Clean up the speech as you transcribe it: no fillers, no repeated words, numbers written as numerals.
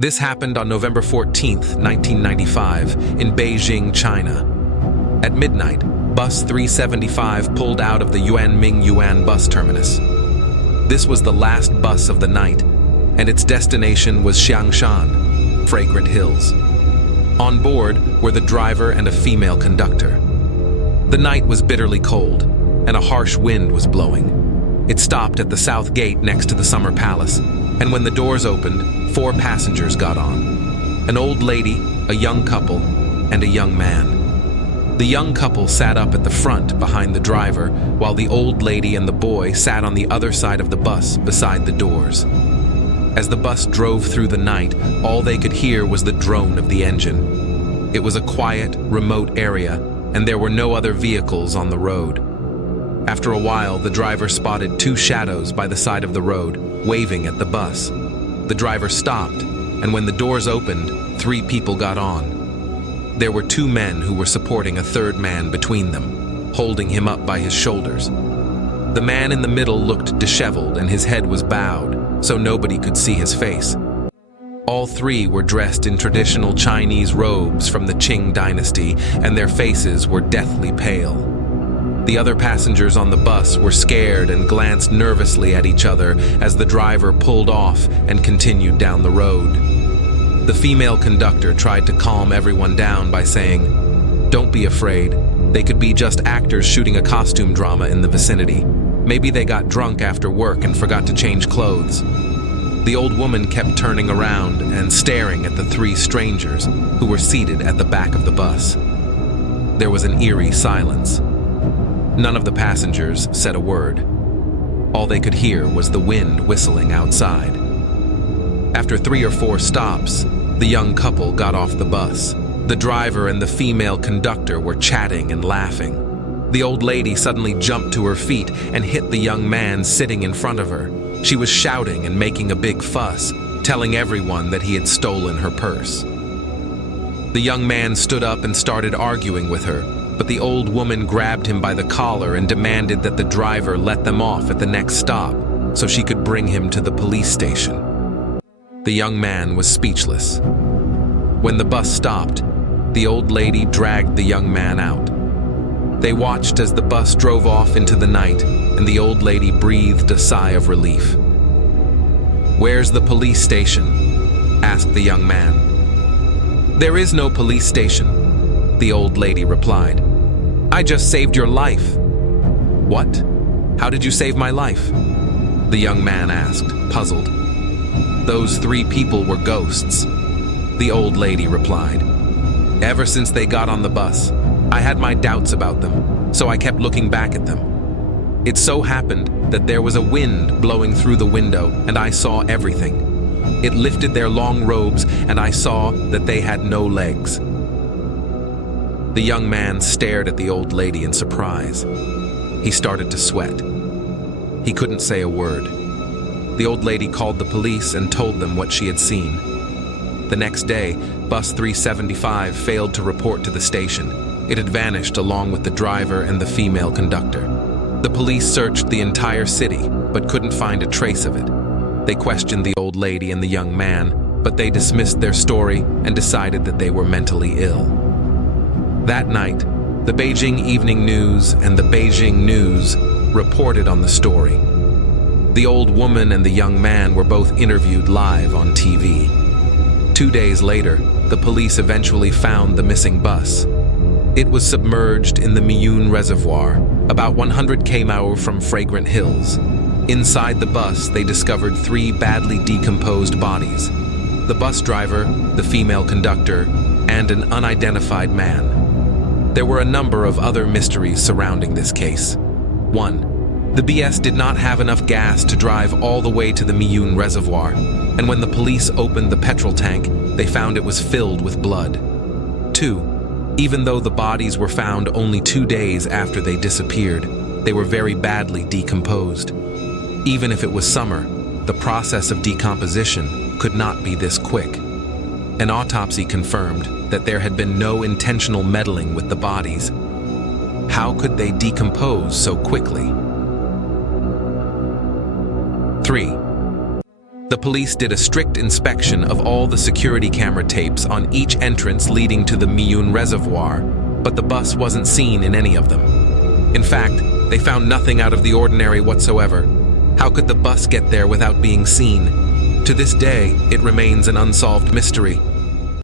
This happened on November 14th, 1995, in Beijing, China. At midnight, Bus 375 pulled out of the Yuanming Yuan bus terminus. This was the last bus of the night, and its destination was Xiangshan, Fragrant Hills. On board were the driver and a female conductor. The night was bitterly cold, and a harsh wind was blowing. It stopped at the south gate next to the Summer Palace, and when the doors opened, 4 passengers got on. An old lady, a young couple, and a young man. The young couple sat up at the front behind the driver, while the old lady and the boy sat on the other side of the bus beside the doors. As the bus drove through the night, all they could hear was the drone of the engine. It was a quiet, remote area, and there were no other vehicles on the road. After a while, the driver spotted 2 shadows by the side of the road, waving at the bus. The driver stopped, and when the doors opened, 3 people got on. There were 2 men who were supporting a 3rd man between them, holding him up by his shoulders. The man in the middle looked disheveled and his head was bowed, so nobody could see his face. All 3 were dressed in traditional Chinese robes from the Qing dynasty, and their faces were deathly pale. The other passengers on the bus were scared and glanced nervously at each other as the driver pulled off and continued down the road. The female conductor tried to calm everyone down by saying, "Don't be afraid. They could be just actors shooting a costume drama in the vicinity. Maybe they got drunk after work and forgot to change clothes." The old woman kept turning around and staring at the 3 strangers who were seated at the back of the bus. There was an eerie silence. None of the passengers said a word. All they could hear was the wind whistling outside. After 3 or 4 stops, the young couple got off the bus. The driver and the female conductor were chatting and laughing. The old lady suddenly jumped to her feet and hit the young man sitting in front of her. She was shouting and making a big fuss, telling everyone that he had stolen her purse. The young man stood up and started arguing with her, but the old woman grabbed him by the collar and demanded that the driver let them off at the next stop so she could bring him to the police station. The young man was speechless. When the bus stopped, the old lady dragged the young man out. They watched as the bus drove off into the night, and the old lady breathed a sigh of relief. "Where's the police station?" asked the young man. "There is no police station," the old lady replied. "I just saved your life." "What? How did you save my life?" the young man asked, puzzled. "Those 3 people were ghosts," the old lady replied. "Ever since they got on the bus, I had my doubts about them, so I kept looking back at them. It so happened that there was a wind blowing through the window, and I saw everything. It lifted their long robes, and I saw that they had no legs." The young man stared at the old lady in surprise. He started to sweat. He couldn't say a word. The old lady called the police and told them what she had seen. The next day, Bus 375 failed to report to the station. It had vanished along with the driver and the female conductor. The police searched the entire city, but couldn't find a trace of it. They questioned the old lady and the young man, but they dismissed their story and decided that they were mentally ill. That night, the Beijing Evening News and the Beijing News reported on the story. The old woman and the young man were both interviewed live on TV. 2 days later, the police eventually found the missing bus. It was submerged in the Miyun Reservoir, about 100 km from Fragrant Hills. Inside the bus, they discovered 3 badly decomposed bodies: the bus driver, the female conductor, and an unidentified man. There were a number of other mysteries surrounding this case. 1. The BS did not have enough gas to drive all the way to the Miyun Reservoir, and when the police opened the petrol tank, they found it was filled with blood. 2. Even though the bodies were found only 2 days after they disappeared, they were very badly decomposed. Even if it was summer, the process of decomposition could not be this quick. An autopsy confirmed that there had been no intentional meddling with the bodies. How could they decompose so quickly? 3. The police did a strict inspection of all the security camera tapes on each entrance leading to the Miyun Reservoir, but the bus wasn't seen in any of them. In fact, they found nothing out of the ordinary whatsoever. How could the bus get there without being seen? To this day, it remains an unsolved mystery.